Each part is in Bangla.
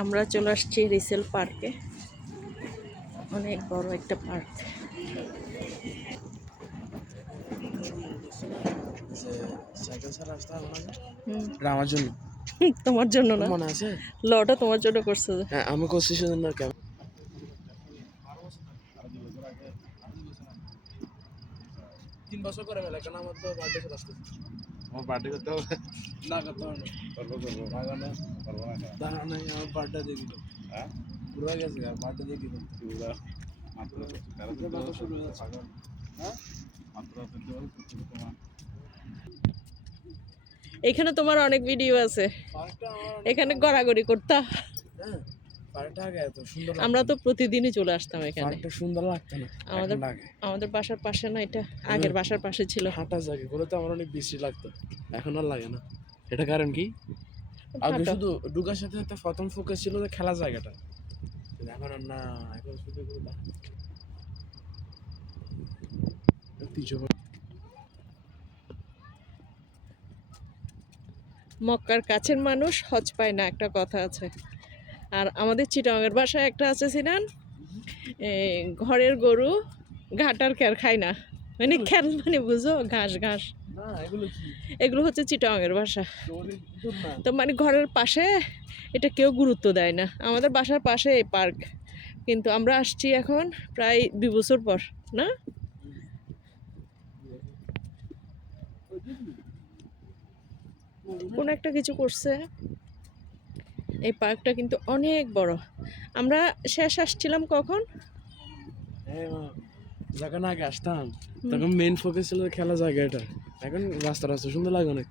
আমরা চলে আসছি রিসেল পার্কে। অনেক বড় একটা পার্ক। আমার জন্য। তোমার জন্য না? মনে আছে? লটা তোমার জন্য করছে। হ্যাঁ আমি করছি সেজন্য কেন তিন বছর করে ফেলে কেন আমার তো বার্থডে চলে আসতে আমার বার্থডে করতে হবে। না করতে হবে। না করব। করব না কেন? নাই আমার বার্থডে দিয়ে দিল হ্যাঁ? পুরো গেছে আর বার্থডে দিয়ে দিল পুরা। মাত্র শুরু। হ্যাঁ? মাত্র তোমার এখানে তোমার অনেক ভিডিও আছে। এখানে গড়াগড়ি করতা। আমরা তো প্রতিদিনই চলে আসতাম এখানে। সুন্দর লাগতো না আমাদের আমাদের বাসার পাশে না এটা আগের বাসার পাশে ছিল। হাঁটা জায়গা গুলো তো আমার অনেক বেশি লাগতো। এখন আর লাগে না। এটা কারণ কি? আগে শুধু ডুগার সাথে সাথে প্রথম ফোকাস ছিল যে খেলা জায়গাটা। এখন আর না এখন শুধু মক্কার কাছের মানুষ হজ পায় না একটা কথা আছে। আর আমাদের চিটাঙের বাসায় একটা আছে সিনান। ঘরের গরু ঘাটার ক্যার খায় না। মানে খেল মানে বুঝো? ঘাস ঘাস। এগুলো এগুলো হচ্ছে দূর না? তো মানে ঘরের পাশে এটা কেউ গুরুত্ব দেয় না। আমাদের বাসার পাশে এই পার্ক। কিন্তু আমরা আসছি এখন প্রায় দুই বছর পর না? কোন একটা কিছু করছে। এই পার্কটা কিন্তু অনেক বড়। আমরা শেষ আসছিলাম কখন? হ্যাঁ যখন আগে আসতাম তখন মেন ফোকাস ছিল খেলা জায়গাটা এখন রাস্তা রাস্তা সুন্দর লাগে অনেক।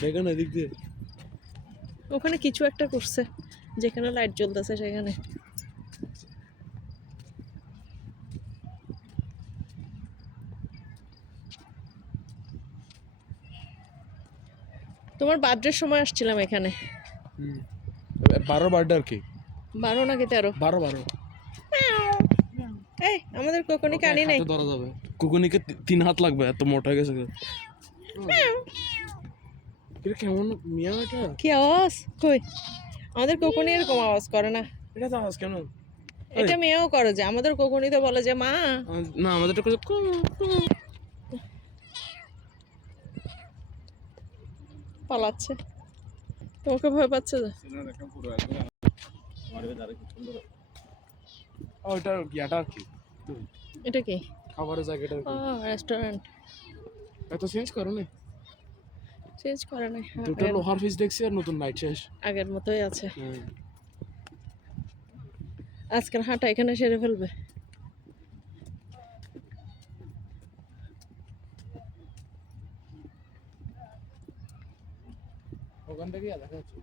দেখো না দিক দিয়ে। ওখানে কিছু একটা করছে যেখানে লাইট জ্বলতেছে সেখানে। তোমার বার্থডের সময় আসছিলাম এখানে। বারো বারোটা আর কি? বারো নাকি তেরো? বারো বারো। এই আমাদের কোকনি কানি নাই। ধরা যাবে। কুকুনিকে তি- তিন হাত লাগবে এত মোটা হয়ে গেছে এটা কেমন মিয়া এটা? কি আওয়াজ? কই? আমাদের কোকনি এরকম আওয়াজ করে না। এটা তো আওয়াজ কেন? এটা মেয়েও করে যে আমাদের কোকনি তো বলে যে মা। না আমাদের এটা কু কু পালাচ্ছে। তোমাকে ভয় পাচ্ছে যে? সিনেমার একটা পুরো একদম আমার এবার আরেক সুন্দর ও এটা ইয়াটা আর কি? এটা কি? খাবারের জায়গাটা রেস্টুরেন্ট এত চেঞ্জ করো না চেঞ্জ করে নাই দুটো লোহার ফিস দেখছি আর নতুন শেষ। আগের মতোই আছে। হ্যাঁ। আজকের হাঁটা এখানে সেরে ফেলবে। ওখান থেকে দেখা যাচ্ছে